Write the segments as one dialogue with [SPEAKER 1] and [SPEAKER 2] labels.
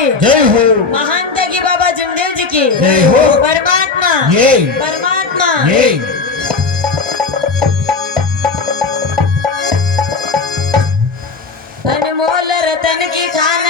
[SPEAKER 1] जय हो।
[SPEAKER 2] महान देवी बाबा जमदेव जी की।
[SPEAKER 1] जय हो।
[SPEAKER 2] परमात्मा। ये। परमात्मा। जय अनमोल रतन की खाना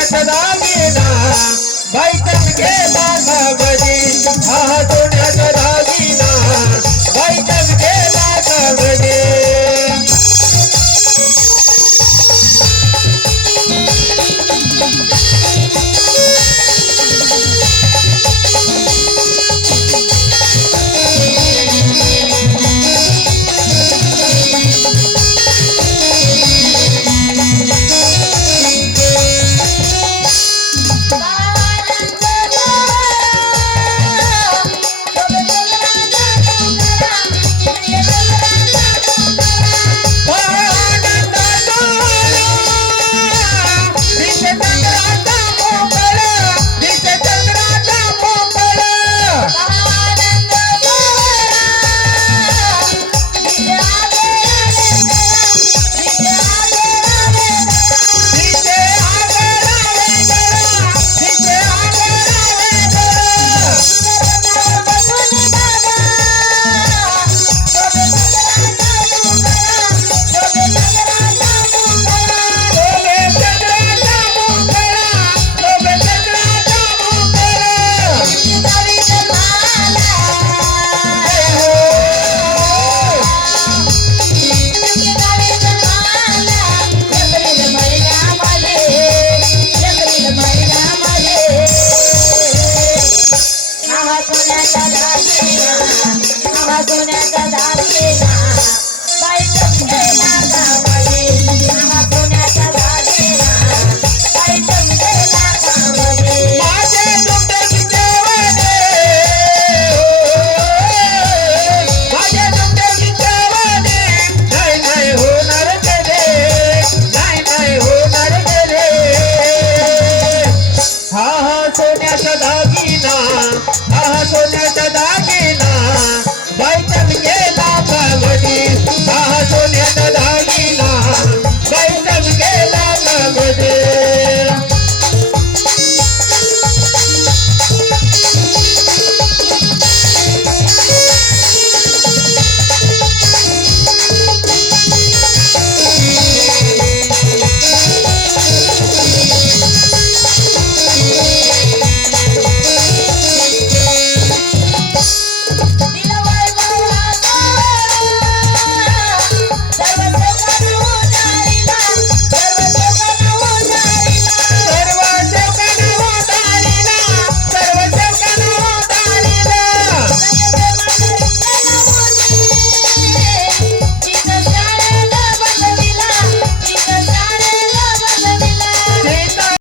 [SPEAKER 1] सोन्याचा गेला बायकन गेला बाबाजी हा सोन्याचा गेला बायकन